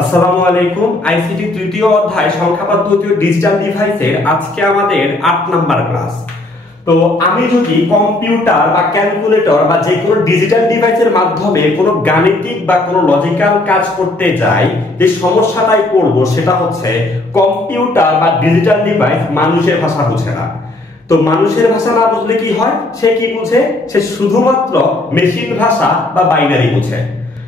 আসসালামু আলাইকুম। আইসিটি তৃতীয় অধ্যায় সংখ্যা পদ্ধতি ও ডিজিটাল ডিভাইসের আজকে আমাদের 8 নাম্বার ক্লাস। তো আমি যদি কম্পিউটার বা ক্যালকুলেটর বা যে কোনো ডিজিটাল ডিভাইসের মাধ্যমে কোনো গাণিতিক বা কোনো লজিক্যাল কাজ করতে যাই, যে সমস্যাটাই পড়ব সেটা হচ্ছে কম্পিউটার বা ডিজিটাল ডিভাইস মানুষের ভাষা বুঝে না। তো মানুষের ভাষা না বুঝলে কি হয়? সে কি বুঝে? সে শুধুমাত্র মেশিন ভাষা বা বাইনারি বুঝে।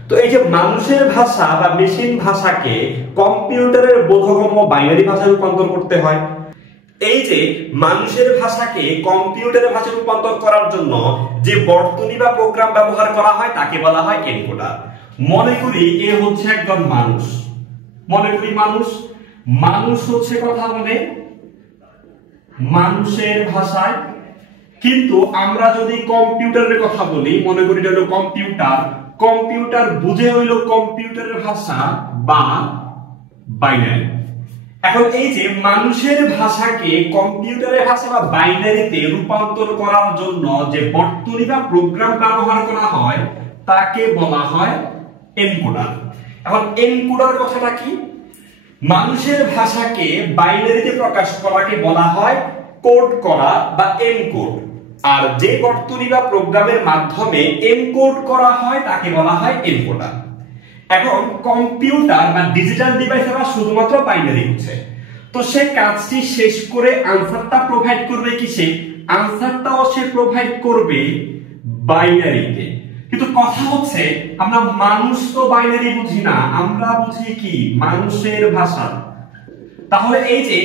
তো এই যে মানুষের ভাষা বা মেশিন ভাষাকে কম্পিউটারের বোধগম্য বাইনারি ভাষায় রূপান্তর করতে হয়। এই যে মানুষের ভাষাকে কম্পিউটারের ভাষায় রূপান্তর করার জন্য যে বর্তনী বা প্রোগ্রাম ব্যবহার করা হয় তাকে বলা হয় এনকোডার। মনে করি এ হচ্ছে একজন মানুষ, মনে করি মানুষ হচ্ছে কথা বলে মানুষের ভাষায়, কিন্তু আমরা যদি কম্পিউটারের কথা বলি, মনে করি এটা হলো কম্পিউটার বুঝে হইল কম্পিউটারের ভাষা বা বাইনারি। এখন এই যে মানুষের ভাষাকে কম্পিউটারের ভাষা বা বাইনারিতে রূপান্তর করার জন্য যে বর্তনী বা প্রোগ্রাম ব্যবহার করা হয় তাকে বলা হয় এনকোডার। এখন এনকোডার কথাটা কি? মানুষের ভাষাকে বাইনারিতে প্রকাশ করাকে বলা হয় কোড করা বা এনকোড, আর যে বর্তনী বা প্রোগ্রামের মাধ্যমে এনকোড করা হয় তাকে বলা হয় এনকোডার। এখন কম্পিউটার বা ডিজিটাল ডিভাইস আবার শুধুমাত্র বাইনারি বুঝে, তো সে কাজটি শেষ করে আনসারটা প্রোভাইড করবে কিসে? আনসারটাও সে প্রোভাইড করবে বাইনারিতে। কিন্তু কথা হচ্ছে আমরা মানুষ তো বাইনারি বুঝি না, আমরা বুঝি কি? মানুষের ভাষা। তাহলে এই যে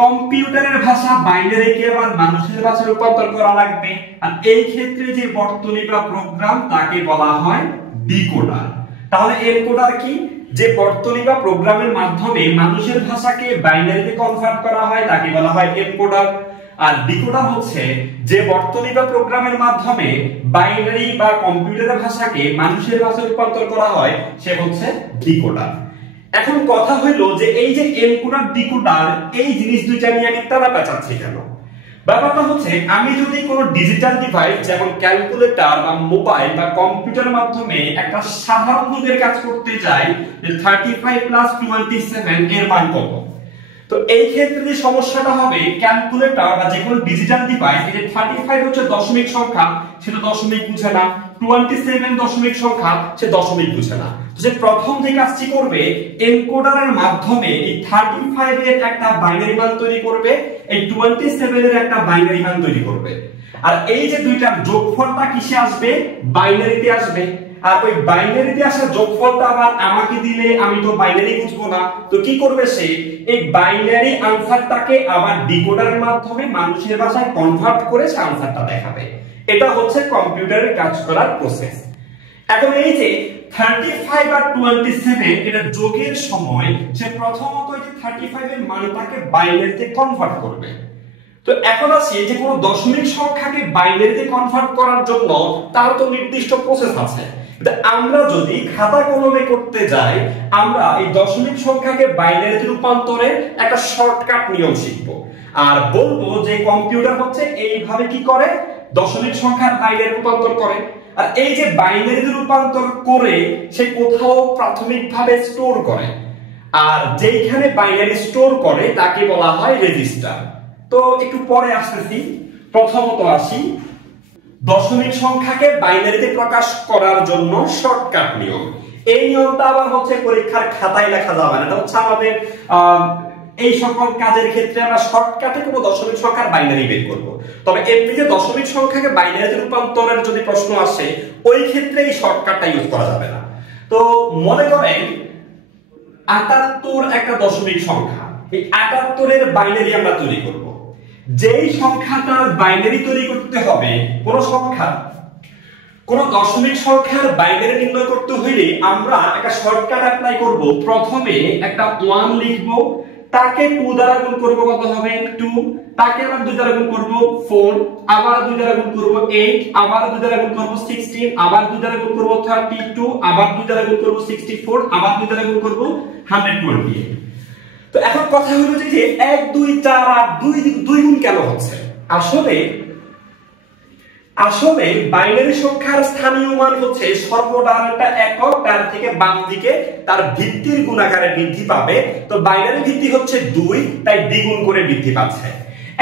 কম্পিউটারের ভাষা বাইনারিকে আবার মানুষের ভাষায় রূপান্তর করা লাগবে, আর এই ক্ষেত্রে যে বর্তনী বা প্রোগ্রাম তাকে বলা হয় ডিকোডার। তাহলে এনকোডার কি? যে বর্তনী বা প্রোগ্রামের মাধ্যমে মানুষের ভাষাকে বাইনারিতে কনভার্ট করা হয় তাকে বলা হয় এনকোডার। আর ডিকোডার হচ্ছে যে বর্তনী বা প্রোগ্রামের মাধ্যমে বাইনারি বা কম্পিউটারের ভাষাকে মানুষের ভাষায় রূপান্তর করা হয় সে হচ্ছে ডিকোডার। এখন কথা হইলো যে এই যে এনকোডার ডিকোডার এই জিনিস দুইটা নিয়ে আমি তারা পেঁচাচ্ছি কেন? ব্যাপারটা হচ্ছে আমি যদি কোনো ডিজিটাল ডিভাইস যেমন ক্যালকুলেটর বা মোবাইল বা কম্পিউটারের মাধ্যমে একটা সাধারণ গুণের কাজ করতে যাই, যে 35 + 27 এর মান কত, তো এই ক্ষেত্রে যে সমস্যাটা হবে ক্যালকুলেটর বা যে কোনো ডিজিটাল ডিভাইস, এই যে 35 হচ্ছে দশমিক সংখ্যা, সেটা দশমিক বুঝে না, 27 দশমিক সংখ্যা, সে দশমিক বুঝে না। তো সে প্রথম যে কাজটি করবে এনকোডারের মাধ্যমে এই 35 এর একটা বাইনারি মান তৈরি করবে, এই 27 এর একটা বাইনারি মান তৈরি করবে, আর এই যে দুইটার যোগফলটা কিসে আসবে? বাইনারিতে আসবে। আর ওই বাইনারিতে আসা যোগফলটা আবার আমাকে দিলে আমি তো বাইনারি বুঝবো না, তো কি করবে সে? এই বাইনারি আনসারটাকে আবার ডিকোডারের মাধ্যমে মানুষের ভাষায় কনভার্ট করে সে আনসারটা দেখাবে। এটা হচ্ছে কম্পিউটারের কাজ করার প্রসেস। এখন এই যে 35 আর 27 এটা যোগের সময় সে প্রথমত এই যে 35 এর মানটাকে বাইনারিতে কনভার্ট করবে। তো এখন আসি যে কোনো দশমিক সংখ্যাকে বাইনারিতে কনভার্ট করার জন্য তার তো নির্দিষ্ট প্রসেস আছে। আমরা যদি খাতা কলমে করতে যাই, আমরা এই দশমিক সংখ্যাকে বাইনারিতে রূপান্তরের একটা শর্টকাট নিয়ম শিখব, আর বলবো যে কম্পিউটার হচ্ছে এইভাবে কি করে দশমিক সংখ্যার বাইনারি রূপান্তর করে। আর এই যে বাইনারিতে রূপান্তর করে সে কোথাও প্রাথমিকভাবে স্টোর করে, আর যেখানে বাইনারি স্টোর করে তাকে বলা হয় রেজিস্টার। তো একটু পরে আসতেছি, প্রথমত আসি দশমিক সংখ্যাকে বাইনারিতে প্রকাশ করার জন্য শর্টকাট নিয়ম। এই নিয়মটা আবার হচ্ছে পরীক্ষার খাতায় লেখা যাবে না, এটা হচ্ছে আমাদের এই সকল কাজের ক্ষেত্রে আমরা শর্টকাটে কোনো দশমিক সংখ্যার বাইনারি বের করব। তবে এমনি যে দশমিক সংখ্যাকে বাইনারিতে রূপান্তরের যদি প্রশ্ন আসে ওই ক্ষেত্রে এই শর্টকাটটা ইউজ করা যাবে না। তো মনে করেন 78 একটা দশমিক সংখ্যা, এই 78 এর বাইনারি আমরা তৈরি করব। যেই সংখ্যাটার বাইনারি তৈরি করতে হবে, কোন দশমিক সংখ্যার বাইনারি নির্ণয় করতে হইলে আমরা একটা শর্টকাট অ্যাপ্লাই করব। প্রথমে একটা 1 লিখব, তাকে 2 দ্বারা গুণ করব, কত হবে? 2, তাকে আবার 2 দ্বারা গুণ করব 4, আবার 2 দ্বারা গুণ করব 8, আবার 2 দ্বারা গুণ করব 16, আবার 2 দ্বারা গুণ করব 32, আবার 2 দ্বারা গুণ করব 64, আবার 2 দ্বারা গুণ করব 128। তো এখন কথা হলো যে 1 2 4 আর 2 গুণ কেন হচ্ছে? আসলে আসলে বাইনারি সংখ্যার স্থানীয় মান হচ্ছে সর্বডান একটা একক, তার থেকে বাম দিকে তার ভিত্তির গুণাকারে বৃদ্ধি পাবে। তো বাইনারি ভিত্তি হচ্ছে 2, তাই দ্বিগুণ করে বৃদ্ধি পাচ্ছে।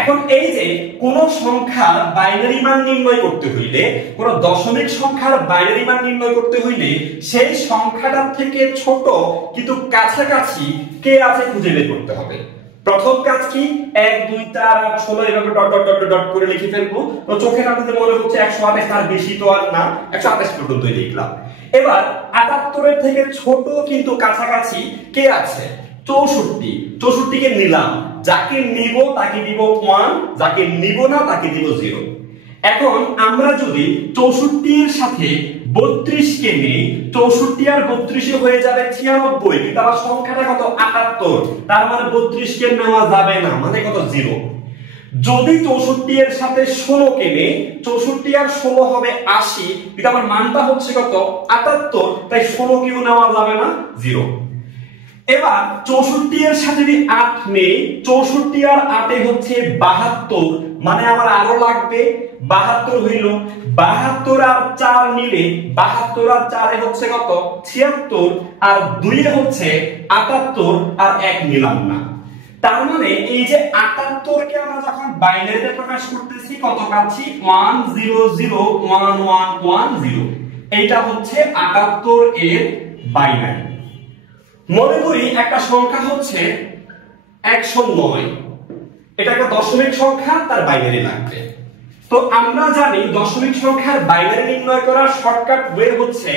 এখন এই যে কোন সংখ্যার বাইনারি মান নির্ণয় করতে হইলে, কোন দশমিক সংখ্যার বাইনারি মান নির্ণয় করতে হইলে সেই সংখ্যাটার থেকে ছোট কিন্তু কাছাকাছি কে আছে খুঁজে বের করতে হবে। প্রথম কাজ কি, 1 2 4 8 16 এভাবে ডট ডট ডট ডট করে লিখে ফেলবো। তো চোখের আড়ালে মনে হচ্ছে 128, তার বেশি তো আর না, 128 পর্যন্তই লিখলাম। এবার 78 এর থেকে ছোট কিন্তু কাছাকাছি কে আছে, 64। 64 কে নিলাম, যাকে নিব তাকে দিব 1, যাকে নিব না তাকে দিব 0। এখন আমরা যদি 64 এর সাথে 32 কে নেই, 64 আর 32 হয়ে যাবে 96, কিন্তু আমার সংখ্যাটা কত, 78, তার মানে 32 কে নেওয়া যাবে না, মানে কত, 0। যদি 64 এর সাথে 16 কে নেই, 64 আর 16 হবে 80, কিন্তু আমার মানটা হচ্ছে কত, 78, তাই 16 কেও নেওয়া যাবে না, 0। এবার 64 এর সাথে যদি 8 নেই, 64 আর 8 হচ্ছে 72, মানে আমার আরো লাগবে 72 হইল। 72 আর 4 নিলে, 72 আর 4 হচ্ছে কত, 76, আর 2 হচ্ছে 78, আর 1 নিলাম না। তার মানে এই যে 78 কে আমরা যখন বাইনারিতে প্রকাশ করতেছি কত পাচ্ছি, 1 0 0 1 1 1 0। এইটা হচ্ছে 78 এর বাইনারি। মনে করি একটা সংখ্যা হচ্ছে 109, এটা একটা দশমিক সংখ্যা, তার বাইনারি লাগবে। তো আমরা জানি দশমিক সংখ্যার বাইনারি নির্ণয় করার শর্টকাট ওয়ে হচ্ছে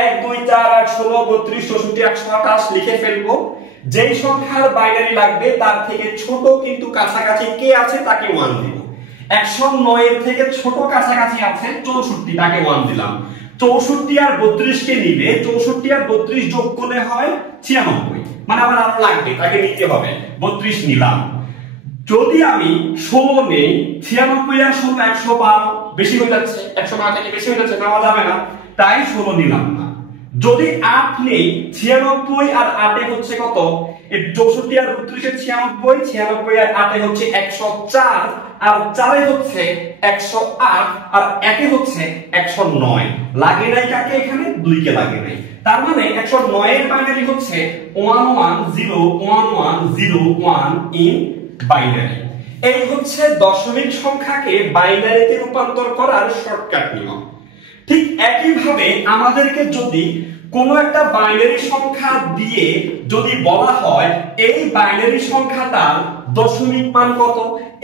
1 2 4 8 16 32 64 128 লিখে ফেলবো। যেই সংখ্যার বাইনারি লাগবে তার থেকে ছোট কিন্তু কাছাকাছি কে আছে তাকে 1 দিব। 109 এর থেকে ছোট কাছাকাছি আছে 64, তাকে 1 দিলাম। 64 আর 32 কে নিলে, 64 আর 32 যোগ করলে হয় 96, মানে আমার আরো লাগবে, তাকে নিতে হবে, 32 নিলাম। যদি আমি 16 নেই, 96 আর 16 112, বেশি হয়ে যাচ্ছে, 112 থেকে বেশি হয়ে যাচ্ছে, নেওয়া যাবে না, তাই 16 নিলাম না। যদি 8 নেই, 96 আর 8 হচ্ছে কত, এই 64 আর 32 এর 96, 96 আর 8 হচ্ছে 104, আর 4 হচ্ছে 108, আর 1 হচ্ছে 109। লাগে নাই কাকে, এখানে 2 কে লাগে নাই। তার মানে 109 এর বাইনারি হচ্ছে 11011101 ইন বাইনারি। এই হচ্ছে দশমিক সংখ্যাকে বাইনারিতে রূপান্তর করার শর্টকাট নিয়ম। ঠিক একই ভাবে আমাদেরকে যদি কোনো একটা বাইনারি সংখ্যা দিয়ে যদি বলা হয় এই বাইনারি সংখ্যাটার দশমিক মান কত,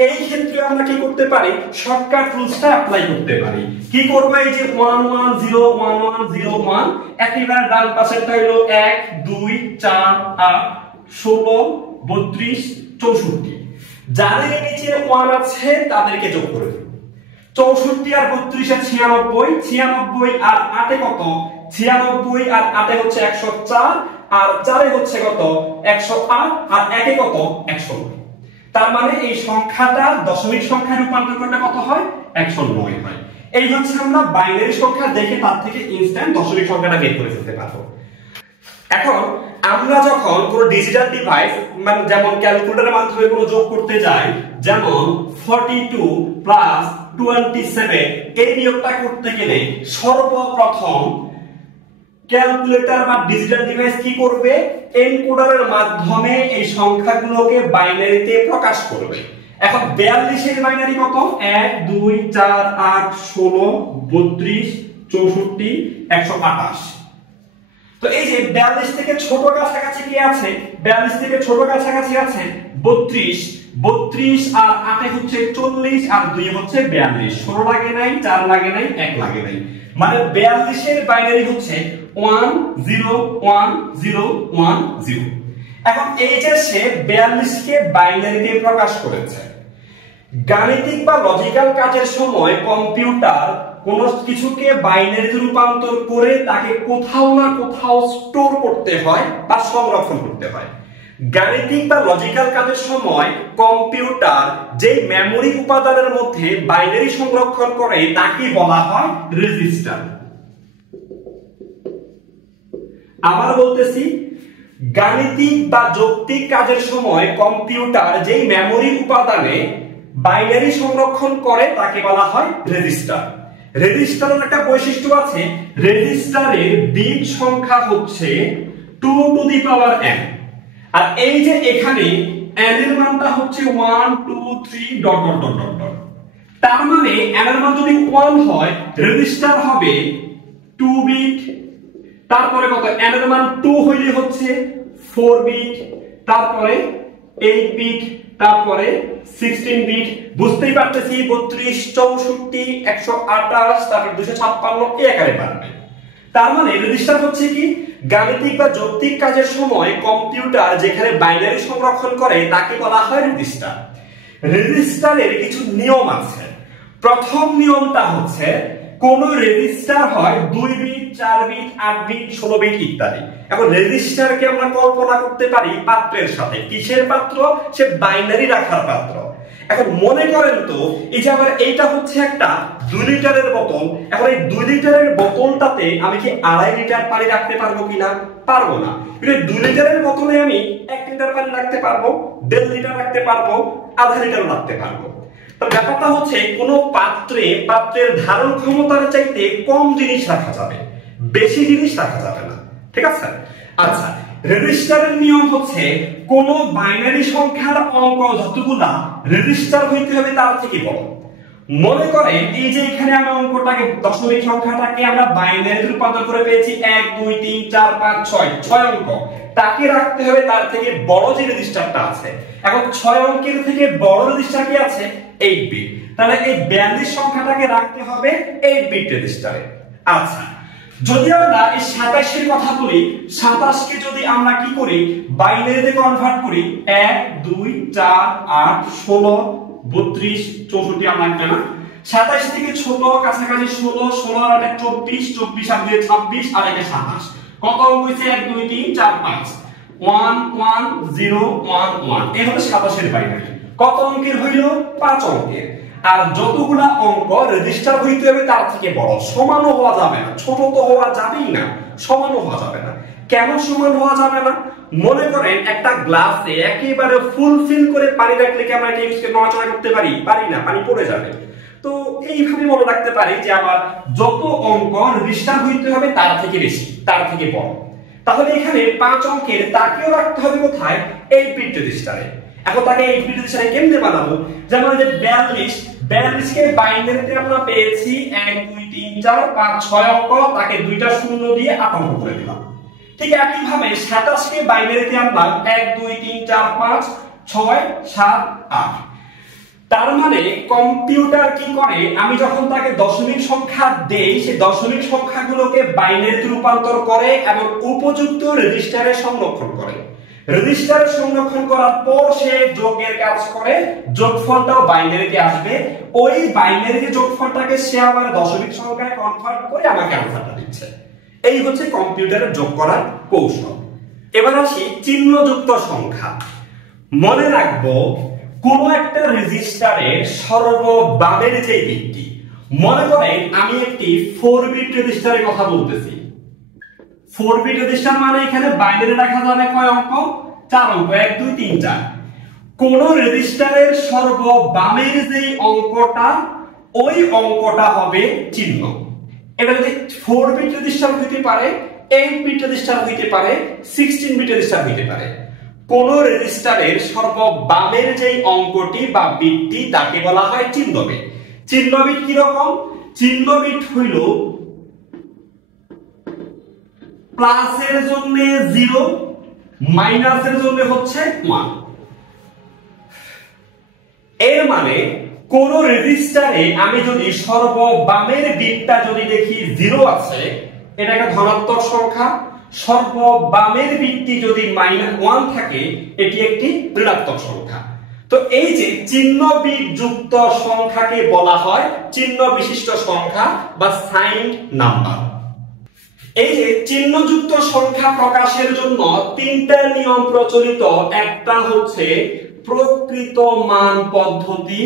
এই ক্ষেত্রে আমরা কি করতে পারি, শর্টকাট রুলসটা অ্যাপ্লাই করতে পারি। কি করব, এই যে 11011101, একেবারে ডান পাশেরটা হলো 1 2 4 8 16 32 64, যাদের নিচে 1 আছে তাদেরকে যোগ করে দেব। 64 আর 32 এ 96, 96 আর 8 কত, 96 আর 8 হচ্ছে 104, আর 4 হচ্ছে কত, 108, আর 1 কত, 109। তার মানে এই সংখ্যাটা দশমিক সংখ্যায় রূপান্তর করলে কত হয়, 109 হয়। এই হচ্ছে আমরা বাইনারি সংখ্যা দেখে তার থেকে ইনস্ট্যান্ট দশমিক সংখ্যাটা বের করে ফেলতে পারবো। এখন আমরা যখন কোনো ডিজিটাল ডিভাইস, মানে যেমন ক্যালকুলেটরের মাধ্যমে কোনো যোগ করতে যাই, যেমন 42 প্লাস 27, এই নিয়োগটা করতে গেলে সর্বপ্রথম ক্যালকুলেটর বা ডিজিটাল ডিভাইস কি করবে, এনকোডারের মাধ্যমে এই সংখ্যাগুলোকে বাইনারিতে প্রকাশ করবে। এখন 42 এর বাইনারি কত, 1 2 4 8 16 32 64 128। তো এই যে 42 থেকে ছোট কাছাকাছি কি আছে, 42 থেকে ছোট কাছাকাছি আছে 32, 32 আর 8 হচ্ছে 40, আর 2 হচ্ছে 42, 16 লাগে নাই, 4 লাগে নাই, 1 লাগে নাই, মানে 42 এর বাইনারি হচ্ছে 1 0 1 0 1 0। এখন এই যে সে 42 কে বাইনারিতে প্রকাশ করেছে, গাণিতিক বা লজিক্যাল কাজের সময় কম্পিউটার কোন কিছুকে বাইনারিতে রূপান্তর করে তাকে কোথাও না কোথাও স্টোর করতে হয় বা সংরক্ষণ করতে হয়। গাণিতিক বা লজিক্যাল কাজের সময় কম্পিউটার যে মেমরি উপাদানের মধ্যে বাইনারি সংরক্ষণ করে তাকে বলা হয় রেজিস্টার। আবার বলতেছি, গাণিতিক বা যৌক্তিক কাজের সময় কম্পিউটার যেই মেমরি উপাদানে বাইনারি সংরক্ষণ করে তাকে বলা হয় রেজিস্টার। রেজিস্টারের একটা বৈশিষ্ট্য আছে, রেজিস্টারের বিট সংখ্যা হচ্ছে 2 টু দি পাওয়ার n, আর এই যে এখানে n এর মানটা হচ্ছে 1 2 3 dot dot dot dot dot, তার মানে n এর মান যদি 1 হয় রেজিস্টার হবে 2 বিট, তারপরে কত n এর মান 2 হইলে হচ্ছে 4 বিট, তারপরে 8 বিট, তারপরে 16 বিট। বুঝতেই পারতেছি 32 64 128 তারপর 256 এই আকারে পারবে। তার মানে রেজিস্টার হচ্ছে কি, গাণিতিক বা যৌক্তিক কাজের সময় কম্পিউটার যেখানে বাইনারি সংরক্ষণ করে তাকে বলা হয় রেজিস্টার। রেজিস্টারের কিছু নিয়ম আছে। প্রথম নিয়মটা হচ্ছে কোন রেজিস্টার হয় 2 বিট 4 বিট 8 বিট 16 বিট ইত্যাদি। এখন রেজিস্টারকে আমরা কল্পনা করতে পারি পাত্রের সাথে। কিসের পাত্র? সে বাইনারি রাখার পাত্র। এখন মনে করেন তো এই যে আমার এইটা হচ্ছে একটা 2 লিটারের বোতল, এখন এই 2 লিটারের বোতলটাতে আমি কি 2.5 লিটার পানি রাখতে পারবো কিনা? পারবো না। কিন্তু 2 লিটারের বোতলে আমি 1 লিটার পানি রাখতে পারবো, 1.5 লিটার রাখতে পারবো, আধা লিটার রাখতে পারবো। তো ব্যাপারটা হচ্ছে কোন পাত্রে পাত্রের ধারণ ক্ষমতার চাইতে কম জিনিস রাখা যাবে, বেশি জিনিস রাখা যাবে না, ঠিক আছে? আচ্ছা, রেজিস্টারের নিয়ম হচ্ছে কোন বাইনারি সংখ্যার অঙ্ক যতগুলা রেজিস্টার হইতে হবে তার থেকে বড়। মনে করেন এই যে এখানে আমরা অঙ্কটাকে দশমিক সংখ্যাটাকে আমরা বাইনারিতে রূপান্তর করে পেয়েছি 1 2 3 4 5 6 6 অঙ্ক, তাকে রাখতে হবে তার থেকে বড় যে রেজিস্টারটা আছে। এখন 6 অঙ্কের থেকে বড় রেজিস্টার কি আছে? 8 বিট। তাহলে এই 42 সংখ্যাটাকে রাখতে হবে 8 বিট রেজিস্টারে। আচ্ছা, যদি আমরা এই 27 এর কথা বলি, 27 কে যদি আমরা কি করি বাইনারিতে কনভার্ট করি 1 2 4 8 16 32 64 আমরা একটা না, 27 থেকে ছোট কাছাকাছি 16 16 আর 24 24 আর 26 আর 27 কত অঙ্ক হইছে? 1 2 3 4 5 1 1 0 1 1 এই হলো 27 এর বাইনারি। কত অঙ্কের হইল? 5 অঙ্কের। আর যতগুলা অঙ্ক রেজিস্টার হইতে হবে তার থেকে বড়, সমানও হওয়া যাবে না, ছোট তো হওয়া যাবেই না, সমানও হওয়া যাবে না। কেন সমান হওয়া যাবে না? মনে করেন একটা গ্লাসে একেবারে ফুলফিল করে পানি রাখলে কি আমরা এটা নড়াচড়া করতে পারি? পারি না, পানি পড়ে যাবে। তো এইভাবে মনে রাখতে পারি যে আমার যত অঙ্ক রেজিস্টার হইতে হবে তার থেকে বেশি, তার থেকে বড়। তাহলে এখানে 5 অঙ্কের তাকেও রাখতে হবে কোথায়? 8 বিট রেজিস্টারে। এখন তাকে 8 বিট রেজিস্টারে কেমনে বানাবো? যেমন এই যে 42 কে বাইনারিতে আমরা পেয়েছি 1 2 3 4 5 6 অঙ্ক, তাকে দুইটা শূন্য দিয়ে 8 অঙ্ক করে দিলাম। ঠিক একই ভাবে 27 কে বাইনারিতে আনলাম 1 2 3 4 5 6 7 8। তার মানে কম্পিউটার কি করে, আমি যখন তাকে দশমিক সংখ্যা দেই সেই দশমিক সংখ্যাগুলোকে বাইনারিতে রূপান্তর করে এবং উপযুক্ত রেজিস্টারে সংরক্ষণ করে। রেজিস্টারে সংরক্ষণ করার পর সে যোগের কাজ করে, যোগফলটাও বাইনারিতে আসবে। ওই বাইনারি যোগফলটাকে সে আবার দশমিক সংখ্যায় কনভার্ট করে আমাকে আনসারটা দিচ্ছে। এই হচ্ছে কম্পিউটারে যোগ করার কৌশল। এবার আসি চিহ্নযুক্ত সংখ্যা। মনে রাখবো কোন একটা রেজিস্টারের সর্ববামের যে বিটটি, মনে করেন আমি একটি 4 বিট রেজিস্টারের কথা বলতেছি। 4 বিট রেজিস্টার মানে এখানে বাইনারি রাখা যাবে কয় অঙ্ক? 4 অঙ্ক, 1 2 3 4। কোন রেজিস্টারের সর্ববামের যে অঙ্কটা, ওই অঙ্কটা হবে চিহ্ন। এটা যদি 4 বিট রেজিস্টার হইতে পারে, 8 বিট রেজিস্টার হইতে পারে, 16 বিট রেজিস্টার হইতে পারে। কোন রেজিস্টারের সর্ববামের যে অঙ্কটি বা বিটটি তাকে বলা হয় চিহ্ন বিট। চিহ্ন বিট কি রকম? চিহ্ন বিট হইল প্লাসের জন্য 0, মাইনাসের জন্য হচ্ছে 1। এর মানে কোন রেজিস্টারে আমি যদি সর্ববামের বিটটা যদি দেখি 0 আছে, এটা একটা ধনাত্মক সংখ্যা। সর্ববামের বিটটি যদি -1 থাকে, এটি একটি ঋণাত্মক সংখ্যা। তো এই যে চিহ্ন বিট যুক্ত সংখ্যাকে বলা হয় চিহ্ন বিশিষ্ট সংখ্যা বা সাইন্ড নাম্বার। এই যে চিহ্নযুক্ত সংখ্যা প্রকাশের জন্য 3টা নিয়ম প্রচলিত। একটা হচ্ছে প্রকৃত মান পদ্ধতি,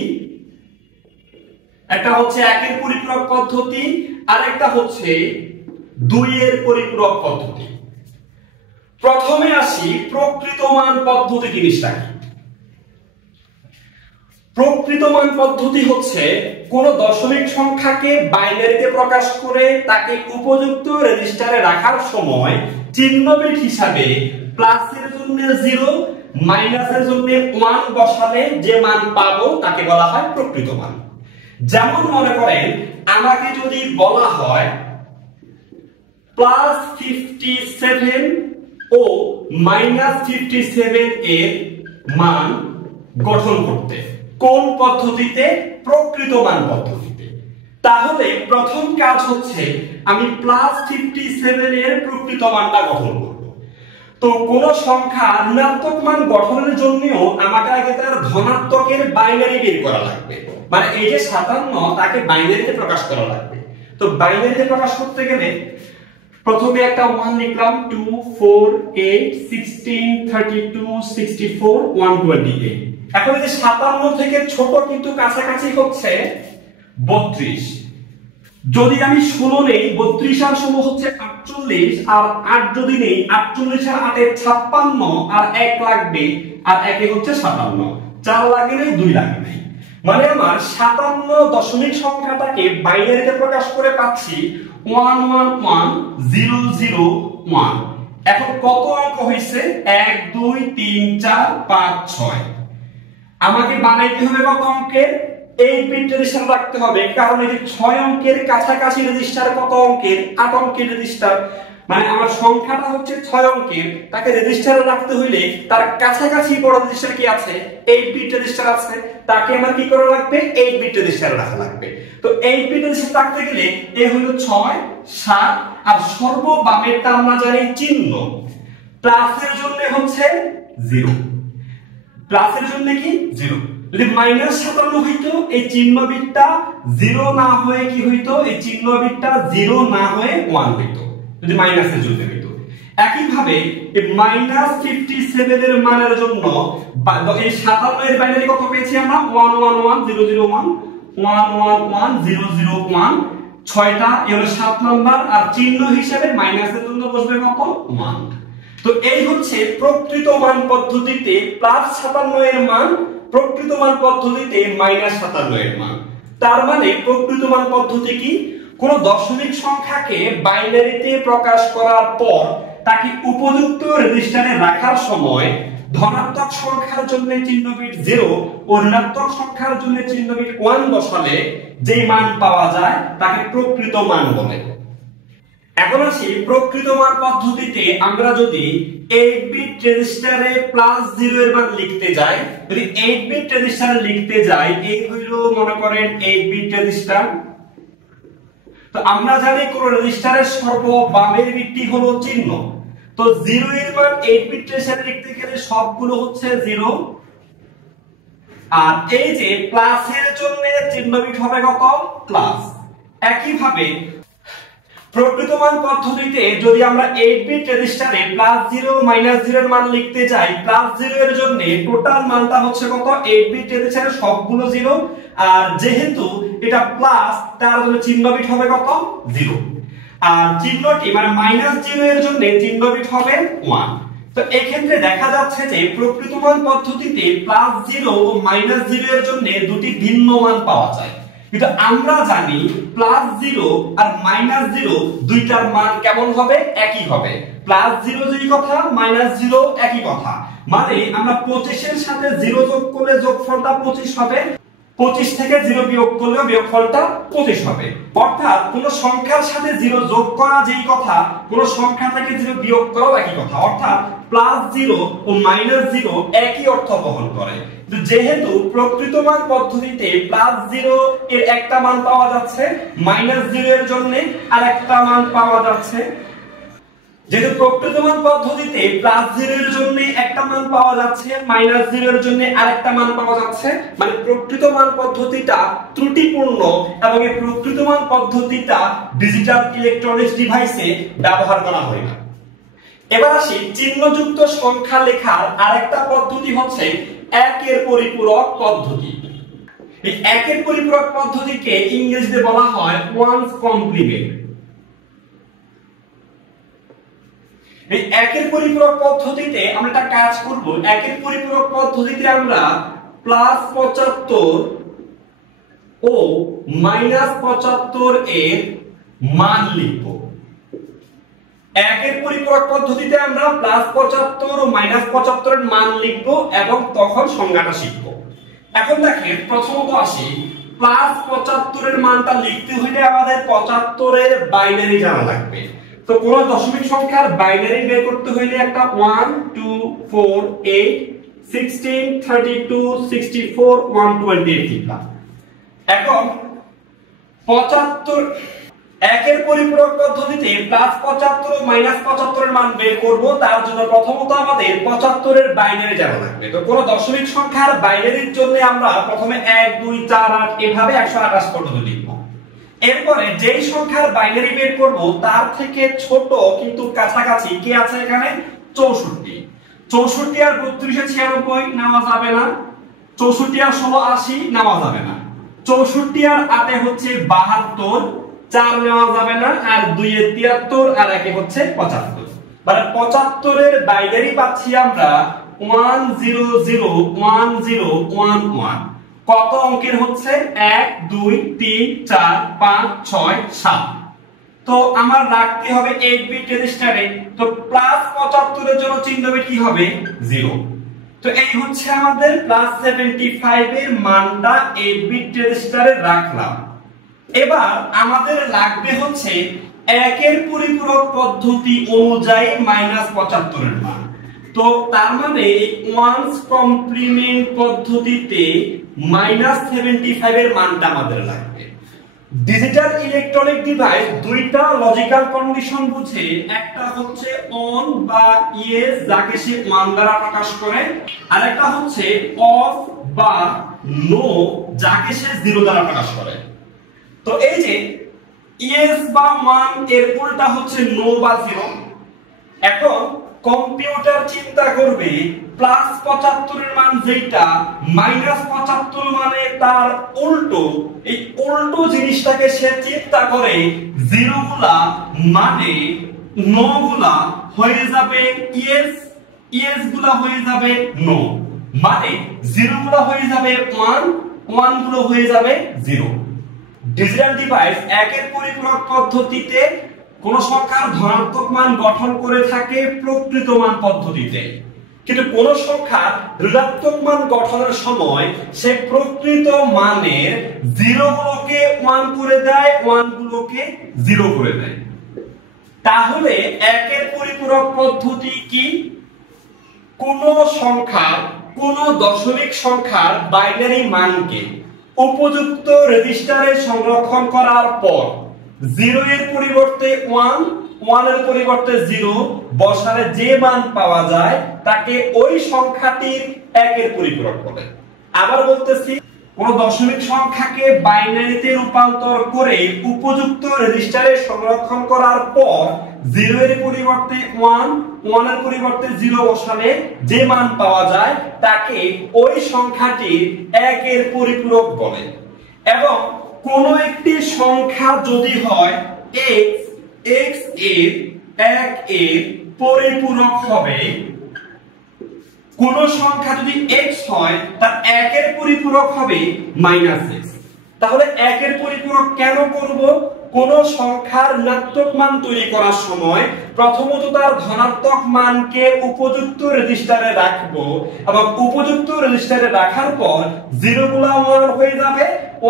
একটা হচ্ছে 1 এর পরিপূরক পদ্ধতি, আর একটা হচ্ছে 2 এর পরিপূরক পদ্ধতি। প্রথমে আসি প্রকৃত মান পদ্ধতি জিনিসটা কি। প্রকৃত মান পদ্ধতি হচ্ছে কোন দশমিক সংখ্যাকে বাইনারিতে প্রকাশ করে তাকে উপযুক্ত রেজিস্টারে রাখার সময় চিহ্ন বিট হিসাবে প্লাসের জন্য 0 মাইনাসের জন্য 1 বসালে যে মান পাবো তাকে বলা হয় প্রকৃত মান। যেমন মনে করেন আমাকে যদি বলা হয় +57 ও -57 এর মান গঠন করতে, কোন পদ্ধতিতে? প্রকৃত মান পদ্ধতিতে। তাহলে প্রথম কাজ হচ্ছে আমি +57 এর প্রকৃত মানটা গঠন করব। তো কোন সংখ্যা ঋণাত্মক মান গঠনের জন্যও আমাকে আগে তার ধনাত্মকের বাইনারি বের করা লাগবে, মানে এই যে 57 তাকে বাইনারিতে প্রকাশ করা লাগবে। তো বাইনারিতে প্রকাশ করতে গেলে প্রথমে একটা 1 লিখলাম, 2 4 8 16 32 64 128। এখন এই যে 57 থেকে ছোট কিন্তু কাছাকাছি হচ্ছে 32। যদি আমি 16 নেই, 32 আর 16 হচ্ছে 48, আর 8 যদি নেই, 48 আর 8 এর 56, আর 1 লাগবে, আর 1 এ হচ্ছে 57, 4 লাগে নাই, 2 লাগে নাই। মানে আমার 57 দশমিক সংখ্যাটাকে বাইনারিতে প্রকাশ করে পাচ্ছি 111001। এখন কত অঙ্ক হইছে? 1 2 3 4 5 6। আমাকে বানাইতে হবে কত অঙ্কের? 8 বিট রেজিস্টার রাখতে হবে, কারণ এই যে 6 অঙ্কের কাছাকাছি রেজিস্টার কত অঙ্কের? 8 অঙ্কের রেজিস্টার। মানে আমার সংখ্যাটা হচ্ছে 6 অঙ্কের, তাকে রেজিস্টারে রাখতে হইলে তার কাছাকাছি বড় রেজিস্টার কি আছে? 8 বিট রেজিস্টার আছে, তাকে আমার কি করা লাগবে? 8 বিট রেজিস্টারে রাখা লাগবে। তো 8 বিট রেজিস্টার রাখতে গেলে এ হলো 6 7, আর সর্ববামেরটা আমরা জানি চিহ্ন, প্লাসের জন্য হচ্ছে 0, প্লাসের জন্য কি 0। যদি -57 হইতো এই চিহ্ন বিটটা 0 না হয়ে কি হইতো? এই চিহ্ন বিটটা 0 না হয়ে 1 হইতো, যদি মাইনাসের জন্য হইতো। একই ভাবে এই -57 এর মানের জন্য এই 57 এর বাইনারি কত পেয়েছি আমরা? 111001 111001। 6টা এর 7 নাম্বার, আর চিহ্ন হিসেবে মাইনাসের জন্য বসবে কত? 1। তো এই হচ্ছে প্রকৃত মান পদ্ধতিতে +57 এর মান, প্রকৃত মান পদ্ধতিতে -57 এর মান। তার মানে প্রকৃত মান পদ্ধতি কি? কোন দশমিক সংখ্যাকে বাইনারিতে প্রকাশ করার পর তাকে উপযুক্ত রেজিস্টারে রাখার সময় ধনাত্মক সংখ্যার জন্য চিহ্ন বিট 0 ও ঋণাত্মক সংখ্যার জন্য চিহ্ন বিট 1 বসালে যে মান পাওয়া যায় তাকে প্রকৃত মান বলে। এখন আসি প্রকৃত মান পদ্ধতিতে আমরা যদি 8 বিট রেজিস্টারে +0 এর মান লিখতে যাই, যদি 8 বিট রেজিস্টারে লিখতে যাই, এই হইল মনে করেন 8 বিট রেজিস্টার। তো আমরা জানি কোন রেজিস্টারের সর্ববামের বিটটি হলো চিহ্ন। তো 0 এর মান 8 বিট রেজিস্টারে লিখতে গেলে সবগুলো হচ্ছে 0, আর এই যে প্লাসের জন্য চিহ্ন বিট হবে কত? প্লাস। একই ভাবে প্রকৃত মান পদ্ধতিতে যদি আমরা 8 বিট রেজিস্টারে +0 -0 এর মান লিখতে যাই, +0 এর জন্য টোটাল মানটা হচ্ছে কত? 8 বিট রেজিস্টারে সবগুলো 0, আর যেহেতু এটা প্লাস তার জন্য চিহ্ন বিট হবে কত? 0। আর চিহ্নটি মানে -0 এর জন্য চিহ্ন বিট হবে 1। তো এই ক্ষেত্রে দেখা যাচ্ছে যে প্রকৃত মান পদ্ধতিতে +0 ও -0 এর জন্য দুটি ভিন্ন মান পাওয়া যায়। কিন্তু আমরা জানি +0 আর -0 দুইটার মান কেমন হবে? একই হবে। +0 যেই কথা, -0 একই কথা। মানে আমরা 25 এর সাথে 0 যোগ করলে যোগফলটা 25 হবে, 25 থেকে 0 বিয়োগ করলে বিয়োগফলটা 25 হবে। অর্থাৎ কোন সংখ্যার সাথে 0 যোগ করা যেই কথা, কোন সংখ্যা থেকে 0 বিয়োগ করাও একই কথা। অর্থাৎ +0 ও -0 একই অর্থ বহন করে। যেহেতু প্রকৃত মান পদ্ধতিতে +0 এর একটা মান পাওয়া যাচ্ছে, -0 এর জন্য আরেকটা মান পাওয়া যাচ্ছে। যেহেতু প্রকৃত মান পদ্ধতিতে +0 এর জন্য একটা মান পাওয়া যাচ্ছে, -0 এর জন্য আরেকটা মান পাওয়া যাচ্ছে, মানে প্রকৃত মান পদ্ধতিটা ত্রুটিপূর্ণ, এবং এই প্রকৃত মান পদ্ধতিটা ডিজিটাল ইলেকট্রনিক্স ডিভাইসে ব্যবহার করা হয় না। এবার আসি চিহ্নযুক্ত সংখ্যা লেখার আরেকটা পদ্ধতি হচ্ছে একের পরিপূরক পদ্ধতি। এই একের পরিপূরক পদ্ধতিকে ইংরেজিতে বলা হয় ওয়ানস কমপ্লিমেন্ট। এই একের পরিপূরক পদ্ধতিতে আমরা একটা কাজ করব। একের পরিপূরক পদ্ধতিতে আমরা +75 ও -75 এর মান লিখব। একের পরিপূরক পদ্ধতিতে আমরা +75 ও -75 এর মান লিখব এবং তখন সংজ্ঞাটা শিখব। এখন দেখেন প্রথমত আসি, +75 এর মানটা লিখতে হলে আমাদের 75 এর বাইনারি জানা লাগবে। তো কোন দশমিক সংখ্যার বাইনারি বের করতে হলে একটা 1 2 4 8 16 32 64 128 লিখলাম। এখন 75 একের পরিপূরক পদ্ধতিতে +75 ও -75 এর মান বের করব। তার জন্য প্রথমত আমাদের 75 এর বাইনারি জানা লাগবে। তো কোন দশমিক সংখ্যার বাইনারির জন্য আমরা প্রথমে 1 2 4 8 এভাবে 128 পর্যন্ত লিখব। এরপরে যেই সংখ্যার বাইনারি বের করব তার থেকে ছোট কিন্তু কাছাকাছি কি আছে এখানে 64। 64 আর 32 96 নেওয়া যাবে না, 64 আর 16 80 নেওয়া যাবে না, 64 আর 8 হচ্ছে 72, 4 নেওয়া যাবে না, আর 2 এ 73 আর 1 হচ্ছে 75। মানে 75 এর বাইনারি পাচ্ছি আমরা 1001011। কত অঙ্কের হচ্ছে 1 2 3 4 5 6 7। তো আমার রাখতে হবে 8 বিট রেজিস্টারে। তো +75 এর জন্য চিহ্ন বিট কি হবে 0। তো এই হচ্ছে আমাদের +75 এর মানটা 8 বিট রেজিস্টারে রাখলাম। এবার আমাদের লাগবে হচ্ছে একের পরিপূরক পদ্ধতি অনুযায়ী -75 এর মান। তো তার মানে ওয়ান্স কমপ্লিমেন্ট পদ্ধতিতে -75 এর মানটা আমাদের লাগবে। ডিজিটাল ইলেকট্রনিক ডিভাইস দুইটা লজিক্যাল কন্ডিশন বুঝে, একটা হচ্ছে অন বা ইয়েস যাকে সে 1 দ্বারা প্রকাশ করে, আর একটা হচ্ছে অফ বা নো যাকে সে 0 দ্বারা প্রকাশ করে। তো এই যে ইয়েস বা 1 এর উল্টা হচ্ছে নো বা 0। এখন কম্পিউটার চিন্তা করবে +75 এর মান যেটা, -75 মানে তার উল্টো। এই উল্টো জিনিসটাকে সে চিন্তা করে 0 গুলা মানে নো গুলা হয়ে যাবে ইয়েস, ইয়েস গুলা হয়ে যাবে নো, মানে 0 গুলা হয়ে যাবে 1, 1 গুলো হয়ে যাবে 0। ডিজিটাল ডিভাইস একের পরিপূরক পদ্ধতিতে কোন সংখ্যার ধনাত্মক মান গঠন করে থাকে প্রকৃত মান পদ্ধতিতে, কিন্তু কোন সংখ্যার ঋণাত্মক মান গঠনের সময় সে প্রকৃত মানের 0 গুলোকে 1 করে দেয়, 1 গুলোকে 0 করে দেয়। তাহলে একের পরিপূরক পদ্ধতি কি? কোন সংখ্যার, কোন দশমিক সংখ্যার বাইনারি মানকে উপযুক্ত রেজিস্টারে সংরক্ষণ করার পর 0 এর পরিবর্তে 1, 1 এর পরিবর্তে 0 বসালে যে মান পাওয়া যায় তাকে ওই সংখ্যাটির একের পরিপূরক বলে। আবার বলতেছি, কোন দশমিক সংখ্যাকে বাইনারিতে রূপান্তর করে উপযুক্ত রেজিস্টারে সংরক্ষণ করার পর 0 এর পরিবর্তে 1, 1 এর পরিবর্তে 0 বসালে যে মান পাওয়া যায় তাকে ওই সংখ্যাটির একের পরিপূরক বলে। এবং কোন একটি সংখ্যা যদি হয় x, x এর 1 এর পরিপূরক হবে। কোন সংখ্যা যদি x হয় তার 1 এর পরিপূরক হবে -x। তাহলে 1 এর পরিপূরক কেন করব? কোন সংখ্যার ঋণাত্মক মান তৈরি করার সময় প্রথমত তার ধনাত্মক মানকে উপযুক্ত রেজিস্টারে রাখবো, এবং উপযুক্ত রেজিস্টারে রাখার পর 0 গুলো 1 হয়ে যাবে,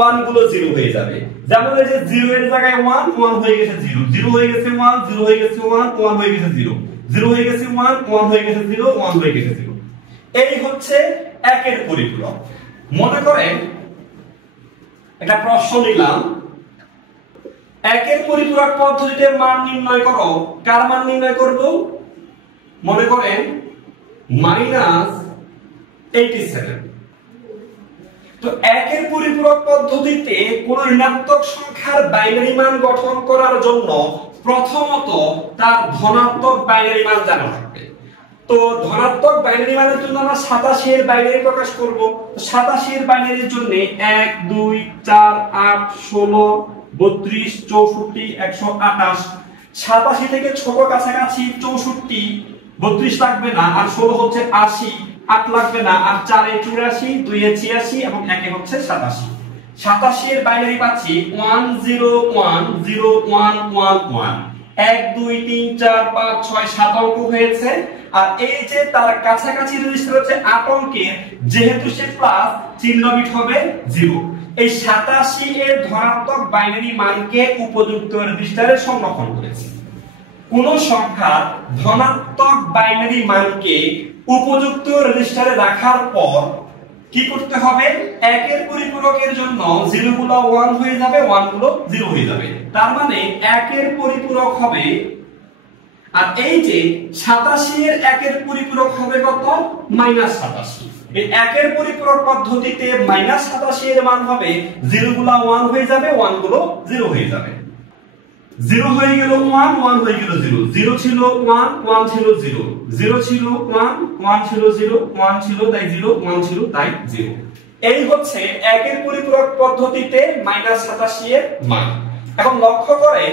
1 গুলো 0 হয়ে যাবে। যেমন এই যে 0 এর জায়গায় 1, 1 হয়ে গেছে 0, 0 হয়ে গেছে 1, 0 হয়ে গেছে 1, 1 হয়ে গেছে 0, 0 হয়ে গেছে 1, 1 হয়ে গেছে 0, 1 হয়ে গেছে 0। এই হচ্ছে একের পরিপূরক। মনে করেন একটা প্রশ্ন নিলাম, একের পরিপূরক পদ্ধতিতে মান নির্ণয় করো। কার মান নির্ণয় করব? মনে করেন -87। তো একের পরিপূরক পদ্ধতিতে কোন ঋণাত্মক সংখ্যার বাইনারি মান গঠন করার জন্য প্রথমত তার ধনাত্মক বাইনারি মান জানা লাগবে। তো ধনাত্মক বাইনারি মানের জন্য আমরা 87 এর বাইনারি প্রকাশ করব। 87 এর বাইনারির জন্য 1 2 4 8 16 32 64 128। 87 থেকে ছোট কাছাকাছি 64, 32 লাগবে না, আর 16 হচ্ছে 80, 8 লাগবে না, আর 4 এ 84, 2 এ 86 এবং 1 এ হচ্ছে 87। 87 এর বাইনারি পাচ্ছি 10101111, 1 2 3 4 5 6 7 অঙ্ক হয়েছে। আর এই যে তার কাছাকাছি রেজিস্টার হচ্ছে 8 অঙ্কের, যেহেতু সে প্লাস, চিহ্ন বিট হবে 0। এই 87 এর ধনাত্মক বাইনারি মানকে উপযুক্ত রেজিস্টারে সংরক্ষণ করেছি। কোন সংখ্যার ধনাত্মক বাইনারি মানকে উপযুক্ত রেজিস্টারে রাখার পর কি করতে হবে, 1 এর পরিপূরকের জন্য 0 গুলো 1 হয়ে যাবে, 1 গুলো 0 হয়ে যাবে। তার মানে 1 এর পরিপূরক হবে, আর এই যে 87 এর 1 এর পরিপূরক হবে কত, -87। এই 1 এর পরিপূরক পদ্ধতিতে -87 এর মান হবে 0 গুলো 1 হয়ে যাবে, 1 গুলো 0 হয়ে যাবে। 0 হয়ে গেল 1, 1 হয়ে গেল 0, 0 ছিল 1, 1 ছিল 0, 0 ছিল 1, 1 ছিল 0, 1 ছিল তাই 0, 1 ছিল তাই 0। এই হচ্ছে 1 এর পরিপূরক পদ্ধতিতে -87 এর মান। এখন লক্ষ্য করেন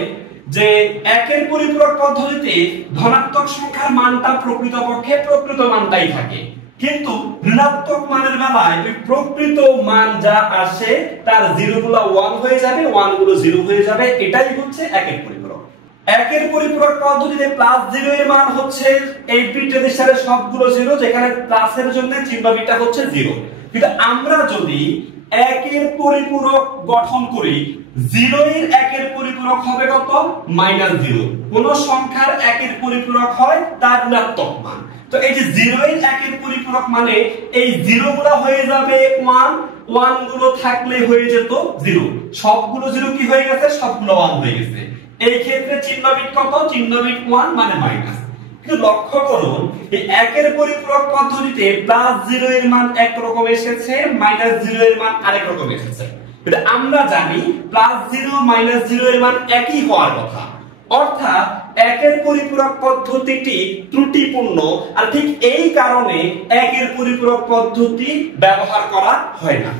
যে 1 এর পরিপূরক পদ্ধতিতে ধনাত্মক সংখ্যার মানটা প্রকৃতপক্ষে প্রকৃত মানটাই থাকে, কিন্তু ঋণাত্মক মানের বেলায় ওই প্রকৃত মান যা আসে তার 0 গুলো 1 হয়ে যাবে, 1 গুলো 0 হয়ে যাবে। এটাই হচ্ছে 1 এর পরিপূরক। 1 এর পরিপূরক পদ্ধতিতে +0 এর মান হচ্ছে এই বিট রেজিস্টারে সবগুলো 0, যেখানে প্লাসের জন্য চিহ্ন বিটটা হচ্ছে 0। কিন্তু আমরা যদি 1 এর পরিপূরক গঠন করি, 0 এর 1 এর পরিপূরক হবে কত, -0। কোন সংখ্যার 1 এর পরিপূরক হয় তার ঋণাত্মক মান। তো এই যে 0 এর 1 এর পরিপূরক মানে এই 0 গুলো হয়ে যাবে 1, 1 গুলো থাকলে হয়ে যেত 0, সবগুলো 0 কি হয়ে গেছে, সবগুলো 1 হয়ে গেছে। এই ক্ষেত্রে চিহ্ন বিট কত, চিহ্ন বিট 1 মানে মাইনাস। কিন্তু লক্ষ্য করুন এই 1 এর পরিপূরক পদ্ধতিতে +0 এর মান এক রকম এসেছে, -0 এর মান আরেক রকম এসেছে। এটা আমরা জানি +0 -0 এর মান একই হওয়ার কথা, অর্থাৎ 1 এর পরিপূরক পদ্ধতিটি ত্রুটিপূর্ণ। আর ঠিক এই কারণে 1 এর পরিপূরক পদ্ধতি ব্যবহার করা হয় না।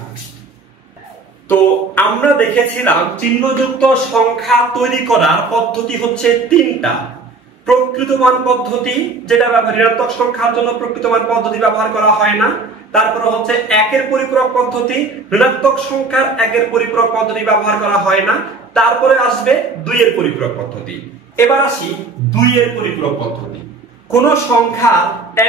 তো আমরা দেখেছিলাম চিহ্নযুক্ত সংখ্যা তৈরি করার পদ্ধতি হচ্ছে 3টা। প্রকৃত মান পদ্ধতি, যেটা ঋণাত্মক সংখ্যার জন্য প্রকৃত মান পদ্ধতি ব্যবহার করা হয় না। তারপরে হচ্ছে 1 এর পরিপূরক পদ্ধতি, ঋণাত্মক সংখ্যার 1 এর পরিপূরক পদ্ধতি ব্যবহার করা হয় না। তারপরে আসবে 2 এর পরিপূরক পদ্ধতি। এবার আসি 2 এর পরিপূরক পদ্ধতি। কোন সংখ্যা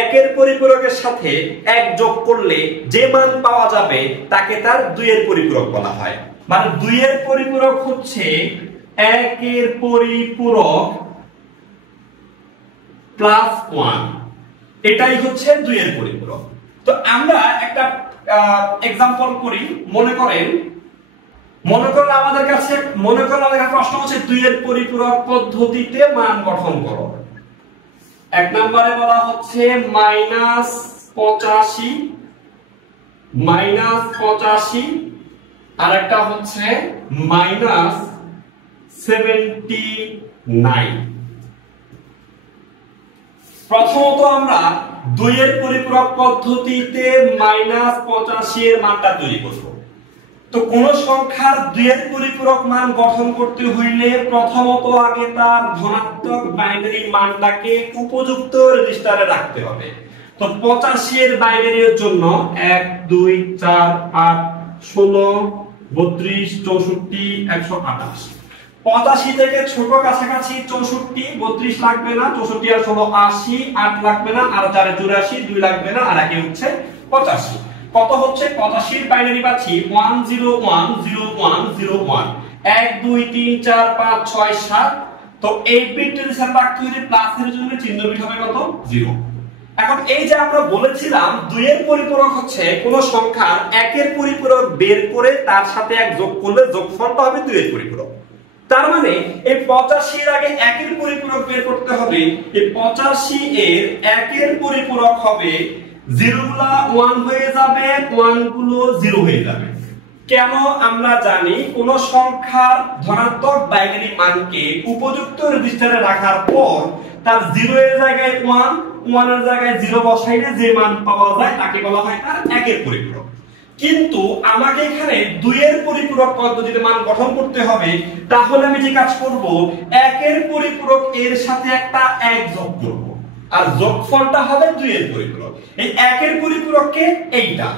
1 এর পরিপূরকের সাথে 1 যোগ করলে যে মান পাওয়া যাবে তাকে তার 2 এর পরিপূরক বলা হয়। মানে 2 এর পরিপূরক হচ্ছে 1 এর পরিপূরক +1, এটাই হচ্ছে 2 এর পরিপূরক। তো আমরা একটা एग्जांपल করি। মনে করেন আমাদের কাছে প্রশ্ন হচ্ছে 2 এর পরিপূরক পদ্ধতিতে মান গঠন করো। এক নম্বরে বলা হচ্ছে -85 আর একটা হচ্ছে -79। প্রথমত আমরা 2 এর পরিপূরক পদ্ধতিতে -85 এর মানটা তৈরি করব। তো কোন সংখ্যার 2 এর পরিপূরক মান গঠন করতে হইলে প্রথমত আগে তার ধনাত্মক বাইনারি মানটাকে উপযুক্ত রেজিস্টারে রাখতে হবে। তো 85 এর বাইনারির জন্য 1 2 4 8 16 32 64 128। 85 থেকে ছোট কাছাকাছি 64, 32 লাগবে না, 64 আর 16 80, 8 লাগবে না, আর 4 84, 2 লাগবে না, আর একে হচ্ছে 85। কত হচ্ছে 85 এর বাইনারি পাচ্ছি 1010101, 1 2 3 4 5 6 7। তো এই বিট রেজিস্টার রাখতে হলে প্লাসের জন্য চিহ্ন বিট হবে কত, 0। এখন এই যে আমরা বলেছিলাম 2 এর পরিপূরক হচ্ছে কোন সংখ্যার 1 এর পরিপূরক বের করে তার সাথে 1 যোগ করলে যোগফলটা হবে 2 এর পরিপূরক। তার মানে এই 85 এর আগে 1 এর পরিপূরক বের করতে হবে। এই 85 এর 1 এর পরিপূরক হবে 0 গুলো 1 হয়ে যাবে, 1 গুলো 0 হয়ে যাবে। কেন আমরা জানি কোন সংখ্যার ধনাত্মক বাইনারি মানকে উপযুক্ত রেজিস্টারে রাখার পর তার 0 এর জায়গায় 1, 1 এর জায়গায় 0 বসাইলে যে মান পাওয়া যায় তাকে বলা হয় তার 1 এর পরিপূরক। কিন্তু আমাকে এখানে 2 এর পরিপূরক পদ্ধতিতে মান গঠন করতে হবে। তাহলে আমি যে কাজ করব, 1 এর পরিপূরক এর সাথে একটা 1 যোগ করব। আর যোগফলটা হবে 2 এর পরিপূরক। এই 1 এর পরিপূরককে এইটা,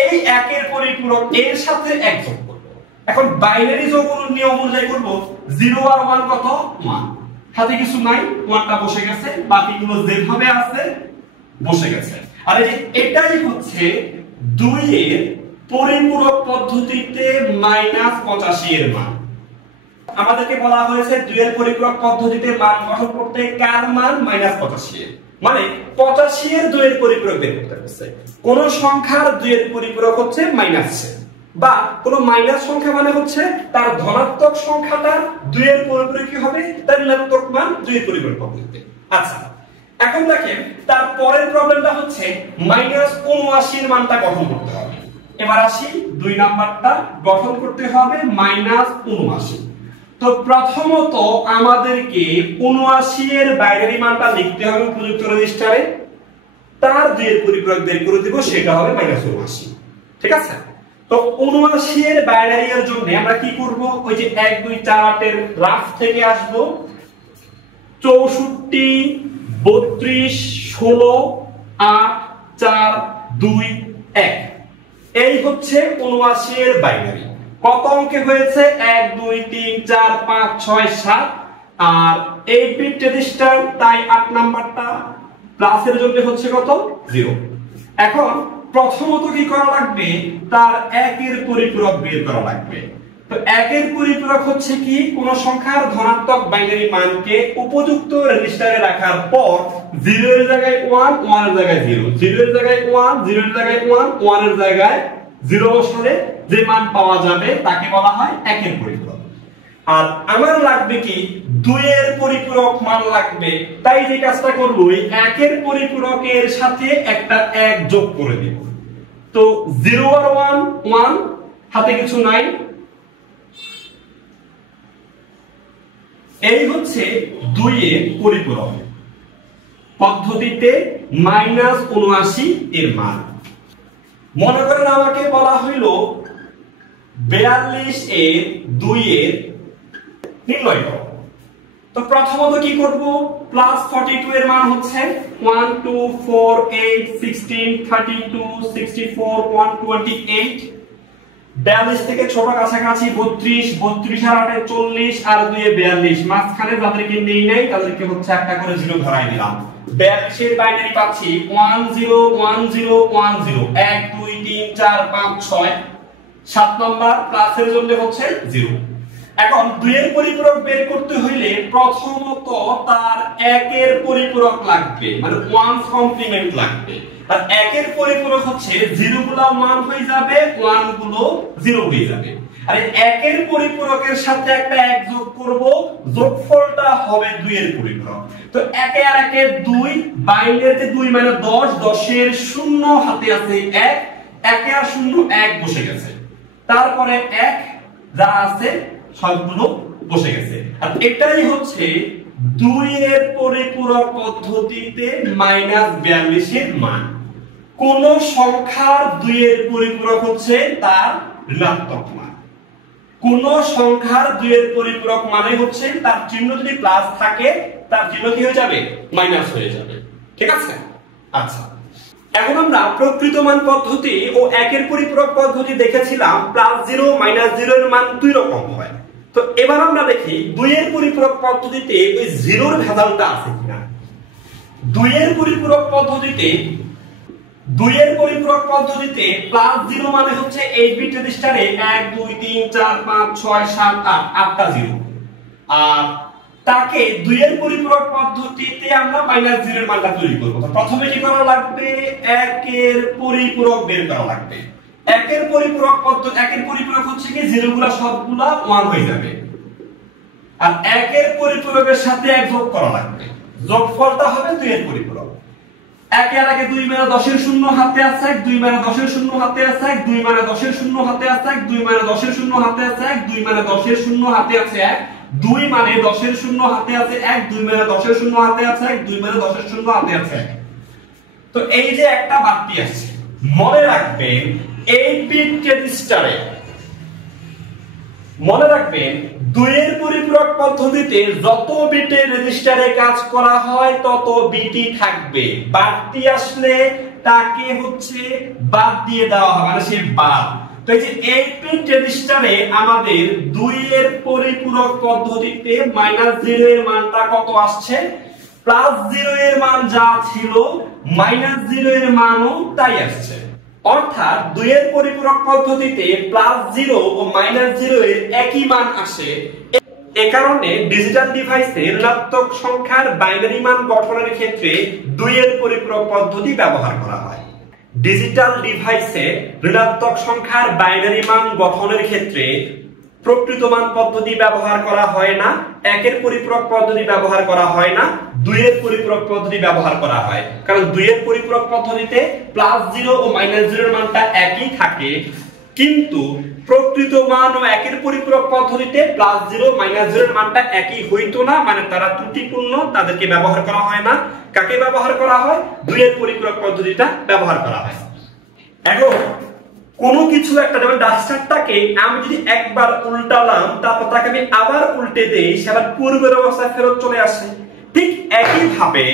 এই 1 এর পরিপূরক এর সাথে 1 যোগ করব। এখন বাইনারি যোগ নিয়ম অনুযায়ী করব, 0 আর 1 কত 1, হাতে কিছু নাই, 1টা বসে গেছে, বাকিগুলো যেভাবে আছে বসে গেছে। আর এই যে এটাই হচ্ছে 2 এর পরিপূরক পদ্ধতিতে -85 এর মান। আমাদেরকে বলা হয়েছে 2 এর পরিপূরক পদ্ধতিতে মান গঠন করতে কার মান -85 এর, মানে 85 এর 2 এর পরিপূরক বের করতে হচ্ছে। কোন সংখ্যার 2 এর পরিপূরক হচ্ছে -6, বা কোন মাইনাস সংখ্যা মানে হচ্ছে তার ধনাত্মক সংখ্যাটার 2 এর পরিপূরক কি হবে, তার ঋণাত্মক মান 2 এর পরিপূরক পদ্ধতিতে। আচ্ছা, এখন দেখেন তার পরের প্রবলেমটা হচ্ছে -79 এর মানটা গঠন করতে হবে। এবার আসি 2 নাম্বারটা গঠন করতে হবে -79। তো প্রথমত আমাদেরকে 79 এর বাইনারি মানটা লিখতে হবে উপযুক্ত রেজিস্টারে, তার 2 এর পরিপূরক বের করে দেব, সেটা হবে -79। ঠিক আছে? তো 79 এর বাইনারি এর জন্য আমরা কি করব, ওই যে 1 2 4 8 এর রাফ থেকে আসব, 64 32 16 8 4 2 1, এই হচ্ছে 79 এর বাইনারি। কত অঙ্কে হয়েছে, 1 2 3 4 5 6 7, আর এই বিট রেজিস্টার, তাই 8 নাম্বারটা প্লাসের জন্য হচ্ছে কত 0। এখন প্রথমত কি করা লাগবে, তার 1 এর পরিপূরক বের করা লাগবে। তো 1 এর পরিপূরক হচ্ছে কি, কোন সংখ্যার ধনাত্মক বাইনারি মানকে উপযুক্ত রেজিস্টারে রাখার পর 0 এর জায়গায় 1 1 এর জায়গায় 0, 0 এর জায়গায় 1 0 এর জায়গায় 1 1 এর জায়গায় 0 বসালে যে মান পাওয়া যাবে তাকে বলা হয় 1 এর পরিপূরক। আর আমার লাগবে কি, 2 এর পরিপূরক মান লাগবে, তাই যে কাজটা করব, এই 1 এর পরিপূরকের সাথে একটা 1 যোগ করে দেব। তো 0 আর 1 1, হাতে কিছু নাই, এই হচ্ছে 2 এর পরিপূরক পদ্ধতিতে -79 এর মান। মনে করেন আমাকে বলা হইল 42 এর 2 এর নির্ণয় করো। তো প্রথমত কি করব, +42 এর মান হচ্ছে 1 2 4 8 16 32 64 128, 42 থেকে ছোট কাছাকাছি 32, 32 আর 8 40, আর 2 এ 42, মাঝখানে যাদেরকে নেই নাই তাদেরকে হচ্ছে একটা করে 0 ধরাই দিলাম। 42 এর বাইনারি পাচ্ছি 10 10 10 1 2 3 4 5 6, 7 নাম্বার প্লাসের জন্য হচ্ছে 0। এখন 2 এর পরিপূরক বের করতে হইলে প্রথমত তার 1 এর পরিপূরক লাগবে, মানে 1 কমপ্লিমেন্ট লাগবে। আর 1 এর পরিপূরক হচ্ছে 0 গুলো 1 হয়ে যাবে, 1 গুলো 0 হয়ে যাবে। আর 1 এর পরিপূরকের সাথে একটা 1 যোগ করব, যোগফলটা হবে 2 এর পরিপূরক। তো 1 আর 1 এর 2, বাইনারিতে 2 মানে 10, 10 এর 0 হাতে আছে 1, 1 আর 0 1 বসে গেছে, তারপরে 1 যা আছে সবগুলো বসে গেছে। আর এটাই হচ্ছে 2 এর পরিপূরক পদ্ধতিতে -42 এর মান। কোন সংখ্যার 2 এর পরিপূরক হচ্ছে তার ঋণাত্মক মান। কোন সংখ্যার 2 এর পরিপূরক মানে হচ্ছে তার চিহ্ন যদি প্লাস থাকে তার চিহ্ন কি হয়ে যাবে, মাইনাস হয়ে যাবে। ঠিক আছে? আচ্ছা, এখন আমরা প্রকৃত মান পদ্ধতি ও 1 এর পরিপূরক পদ্ধতি দেখেছিলাম, +0 -0 এর মান 2 রকম হয়। তো এবার আমরা দেখি 2 এর পরিপূরক পদ্ধতিতে ওই 0 এর ভেজালটা আছে কিনা। 2 এর পরিপূরক পদ্ধতিতে +0 মানে হচ্ছে 8 বিট রেজিস্টারে 1 2 3 4 5 6 7 8 8টা 0, আর তাকে 2 এর পরিপূরক পদ্ধতিতে আমরা -0 এর মানটা তৈরি করব। তো প্রথমে কি করা লাগবে, 1 এর পরিপূরক বের করা লাগবে। 1 এর পরিপূরক পদ্ধতি, 1 এর পরিপূরক হচ্ছে কি 0 গুলা সবগুলা 1 হয়ে যাবে, আর 1 এর পরিপূরকের সাথে 1 যোগ করা লাগবে, যোগফলটা হবে 2 এর পরিপূরক। 1 এর আগে 2 মানে 10 এর 0 হাতে আছে 1, 2 মানে 10 এর 0 হাতে আছে 1, 2 মানে 10 এর 0 হাতে আছে 1, 2 মানে 10 এর 0 হাতে আছে 1, 2 মানে 10 এর 0 হাতে আছে 1, 2 মানে 10 এর 0 হাতে আছে 1, 2 মানে 10 এর 0 হাতে আছে 1, 2 মানে 10 এর 0 হাতে আছে 1। তো এই যে একটা বাড়তি আছে, মনে রাখবেন 8 বিট রেজিস্টারে, মনে রাখবেন দুইয়ের পরিপূরক পদ্ধতিতে যত বিটে রেজিস্টারে কাজ করা হয় তত বিটই থাকবে, বাড়তি আসলে তাকে হচ্ছে বাদ দিয়ে দেওয়া হবে, মানে সে বাদ। তো এই যে 8 বিট রেজিস্টারে আমাদের 2 এর পরিপূরক পদ্ধতিতে -0 এর মানটা কত আসছে, +0 এর মান যা ছিল -0 এর মানও তাই আসছে। অর্থাৎ 2 এর পরিপূরক পদ্ধতিতে +0 ও -0 এর একই মান আসে। এ কারণে ডিজিটাল ডিভাইসে ঋণাত্মক সংখ্যার বাইনারি মান গঠনের ক্ষেত্রে 2 এর পরিপূরক পদ্ধতি ব্যবহার করা হয়। ডিজিটাল ডিভাইসে ঋণাত্মক সংখ্যার বাইনারি মান গঠনের ক্ষেত্রে প্রকৃত মান পদ্ধতি ব্যবহার করা হয় না, 1 এর পরিপূরক পদ্ধতি ব্যবহার করা হয় না, 2 এর পরিপূরক পদ্ধতি ব্যবহার করা হয়। কারণ 2 এর পরিপূরক পদ্ধতিতে +0 ও -0 এর মানটা একই থাকে, কিন্তু প্রকৃত মান ও 1 এর পরিপূরক পদ্ধতিতে +0 -0 এর মানটা একই হইতো না, মানে তারা ত্রুটিপূর্ণ, তাদেরকে ব্যবহার করা হয় না। কাকে ব্যবহার করা হয়? 2 এর পরিপূরক পদ্ধতিটা ব্যবহার করা হয়। এখন কোন কিছু একটা, যেমন ডাস্টারটাকে আমি যদি একবার উল্টালাম তারপর তাকে আমি আবার উল্টে দেই, সে আবার পূর্বের অবস্থায় ফেরত চলে আসে। ঠিক একই ভাবে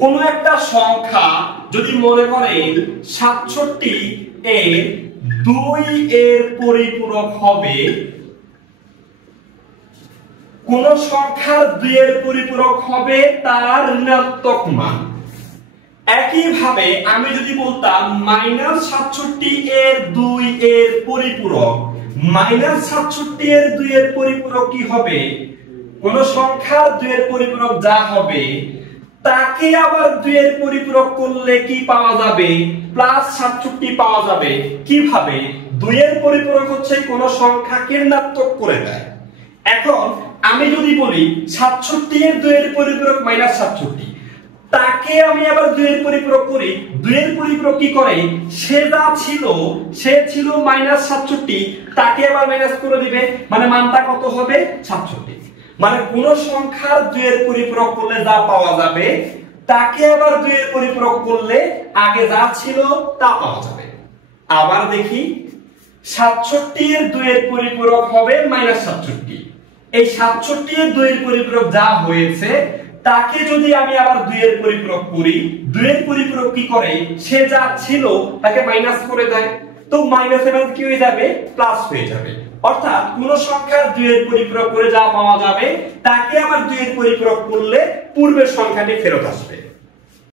কোন একটা সংখ্যা যদি মনে করেন 67 এর 2 এর পরিপূরক হবে, কোন সংখ্যার 2 এর পরিপূরক হবে তার ঋণাত্মক মান। একইভাবে আমি যদি বলতাম -67 এর 2 এর পরিপূরক, -67 এর 2 এর পরিপূরক কি হবে? কোন সংখ্যার 2 এর পরিপূরক যা হবে তাকে আবার 2 এর পরিপূরক করলে কি পাওয়া যাবে? +67 পাওয়া যাবে। কিভাবে? 2 এর পরিপূরক হচ্ছে কোন সংখ্যাকে ঋণাত্মক করে দেয়। এখন আমি যদি বলি 67 এর 2 এর পরিপূরক -67, তাকে আমি আবার 2 এর পরিপূরক করি, 2 এর পরিপূরক কি করে? সে যা ছিল, সে ছিল -67, তাকে আবার মাইনাস করে দিবে, মানে মানটা কত হবে? 67। মানে কোন সংখ্যার 2 এর পরিপূরক করলে যা পাওয়া যাবে তাকে আবার 2 এর পরিপূরক করলে আগে যা ছিল তা পাওয়া যাবে। আবার দেখি, 67 এর 2 এর পরিপূরক হবে -67। এই 67 এর 2 এর পরিপূরক যা হয়েছে তাকে যদি আমি আবার 2 এর পরিপূরক করি, 2 এর পরিপূরক কি করে? সে যা ছিল তাকে মাইনাস করে দেয়, তো মাইনাস এর কি হয়ে যাবে? প্লাস হয়ে যাবে। অর্থাৎ কোন সংখ্যার 2 এর পরিপূরক করে যা পাওয়া যাবে তাকে আবার 2 এর পরিপূরক করলে পূর্বের সংখ্যাটি ফেরত আসবে।